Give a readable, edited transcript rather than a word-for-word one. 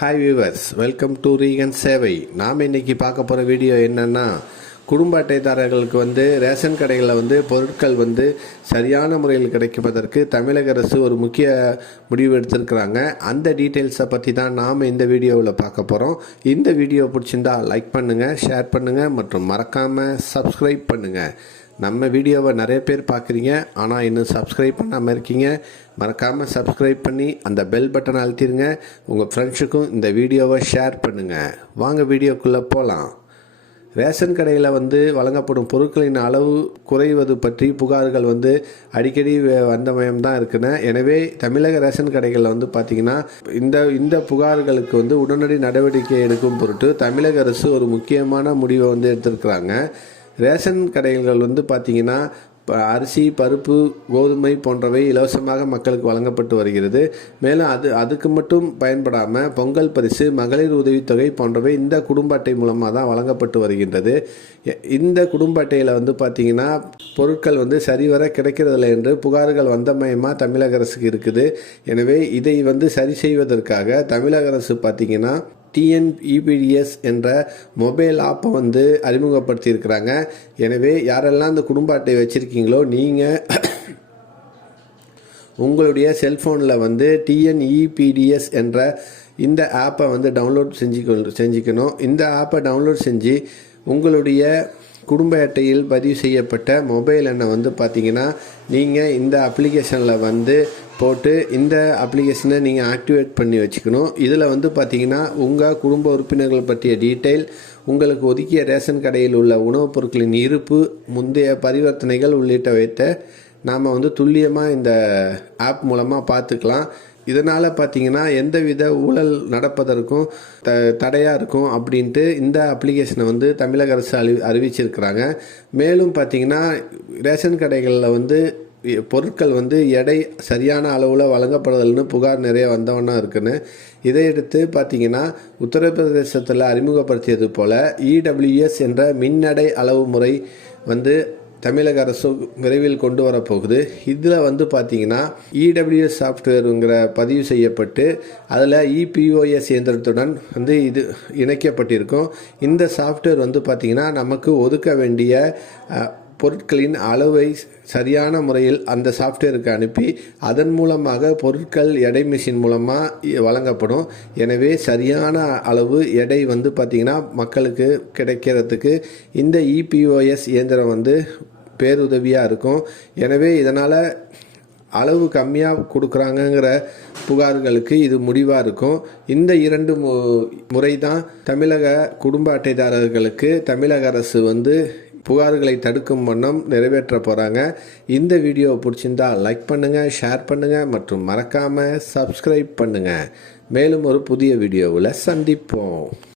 Hi viewers, welcome to ரீகன் சேவை. நாம் இன்றைக்கி பார்க்க போகிற வீடியோ என்னென்னா, குடும்ப அட்டைதாரர்களுக்கு ரேஷன் கடைகளில் பொருட்கள் சரியான முறையில் கிடைப்பதற்கு தமிழக அரசு ஒரு முக்கிய முடிவு எடுத்திருக்கிறாங்க. அந்த டீட்டெயில்ஸை பற்றி தான் நாம் இந்த வீடியோவில் பார்க்க போகிறோம். இந்த வீடியோ பிடிச்சிருந்தா லைக் பண்ணுங்கள், ஷேர் பண்ணுங்கள் மற்றும் மறக்காமல் சப்ஸ்கிரைப் பண்ணுங்கள். நம்ம வீடியோவை நிறைய பேர் பார்க்குறீங்க, ஆனால் இன்னும் சப்ஸ்கிரைப் பண்ணாமல் இருக்கீங்க. மறக்காமல் சப்ஸ்கிரைப் பண்ணி அந்த பெல் பட்டனை அழுத்திடுங்க. உங்கள் ஃப்ரெண்ட்ஸுக்கும் இந்த வீடியோவை ஷேர் பண்ணுங்கள். வாங்க வீடியோக்குள்ளே போகலாம். ரேஷன் கடையில் வழங்கப்படும் பொருட்களின் அளவு குறைவது பற்றி புகார்கள் அடிக்கடி வந்தமயம் தான் இருக்குன்னு. எனவே தமிழக ரேஷன் கடைகளில் பார்த்திங்கன்னா இந்த புகார்களுக்கு உடனடி நடவடிக்கை எடுக்கும் பொருட்டு தமிழக அரசு ஒரு முக்கியமான முடிவை எடுத்திருக்கிறாங்க. ரேஷன் கடைகள் பார்த்திங்கன்னா அரிசி, பருப்பு, கோதுமை போன்றவை இலவசமாக மக்களுக்கு வழங்கப்பட்டு வருகிறது. மேலும் அதுக்கு மட்டும் பயன்படாமல் பொங்கல் பரிசு, மகளிர் உதவித்தொகை போன்றவை இந்த குடும்ப அட்டை மூலமாக தான் வழங்கப்பட்டு வருகின்றது. இந்த குடும்ப அட்டையில் பார்த்திங்கன்னா பொருட்கள் சரிவர கிடைக்கிறதில்லை என்று புகார்கள் வந்தமயமாக தமிழக அரசுக்கு இருக்குது. எனவே இதை சரி செய்வதற்காக தமிழக அரசு பார்த்திங்கன்னா TNEPDS என்ற மொபைல் ஆப்பை அறிமுகப்படுத்தியிருக்கிறாங்க. எனவே யாரெல்லாம் இந்த குடும்ப அட்டை வச்சுருக்கீங்களோ நீங்கள் உங்களுடைய செல்ஃபோனில் TNEPDS என்ற இந்த ஆப்பை டவுன்லோட் செஞ்சுக்கணும். இந்த ஆப்பை டவுன்லோட் செஞ்சு உங்களுடைய குடும்ப அட்டையில் பதிவு செய்யப்பட்ட மொபைல் எண்ணை பார்த்திங்கன்னா நீங்கள் இந்த அப்ளிகேஷனில் போட்டு இந்த அப்ளிகேஷனை நீங்கள் ஆக்டிவேட் பண்ணி வச்சுக்கணும். இதில் பார்த்திங்கன்னா உங்கள் குடும்ப உறுப்பினர்கள் பற்றிய டீட்டெயில், உங்களுக்கு ஒதுக்கிய ரேஷன் கடையில் உள்ள உணவுப் பொருட்களின் இருப்பு, முந்தைய பரிவர்த்தனைகள் உள்ளிட்டவைத்த நாம் துல்லியமாக இந்த ஆப் மூலமாக பார்த்துக்கலாம். இதனால் பார்த்திங்கன்னா எந்தவித ஊழல் நடப்பதற்கும் தடையாக இருக்கும் அப்படின்ட்டு இந்த அப்ளிகேஷனை தமிழக அரசு அறிவிச்சிருக்கிறாங்க. மேலும் பார்த்திங்கன்னா ரேஷன் கடைகளில் பொருட்கள் எடை சரியான அளவில் வழங்கப்படுதல்னு புகார் நிறைய வந்தவண்ணா இருக்குன்னு. இதையடுத்து பார்த்திங்கன்னா உத்தரப்பிரதேசத்தில் அறிமுகப்படுத்தியது போல் EWS என்ற மின்னடை அளவு முறை தமிழக அரசு விரைவில் கொண்டு வரப்போகுது. இதில் பார்த்திங்கன்னா EWS சாஃப்ட்வேருங்கிற பதிவு செய்யப்பட்டு அதில் EPOS இயந்திரத்துடன் இது இணைக்கப்பட்டிருக்கும். இந்த சாஃப்ட்வேர் பார்த்திங்கன்னா நமக்கு ஒதுக்க வேண்டிய பொருட்களின் அளவை சரியான முறையில் அந்த சாஃப்ட்வேருக்கு அனுப்பி அதன் மூலமாக பொருட்கள் எடை மிஷின் மூலமாக வழங்கப்படும். எனவே சரியான அளவு எடை பார்த்திங்கன்னா மக்களுக்கு கிடைக்கிறதுக்கு இந்த EPOS இயந்திரம் பேருதவியாக இருக்கும். எனவே இதனால் அளவு கம்மியாக கொடுக்குறாங்கங்கிற புகார்களுக்கு இது முடிவாக இருக்கும். இந்த இரண்டு முறை தான் தமிழக குடும்ப அட்டைதாரர்களுக்கு தமிழக அரசு புகார்களை தடுக்கும் வண்ணம் நிறைவேற்ற போகிறாங்க. இந்த வீடியோ பிடிச்சிருந்தா லைக் பண்ணுங்கள், ஷேர் பண்ணுங்கள் மற்றும் மறக்காமல் சப்ஸ்கிரைப் பண்ணுங்கள். மேலும் ஒரு புதிய வீடியோவில் சந்திப்போம்.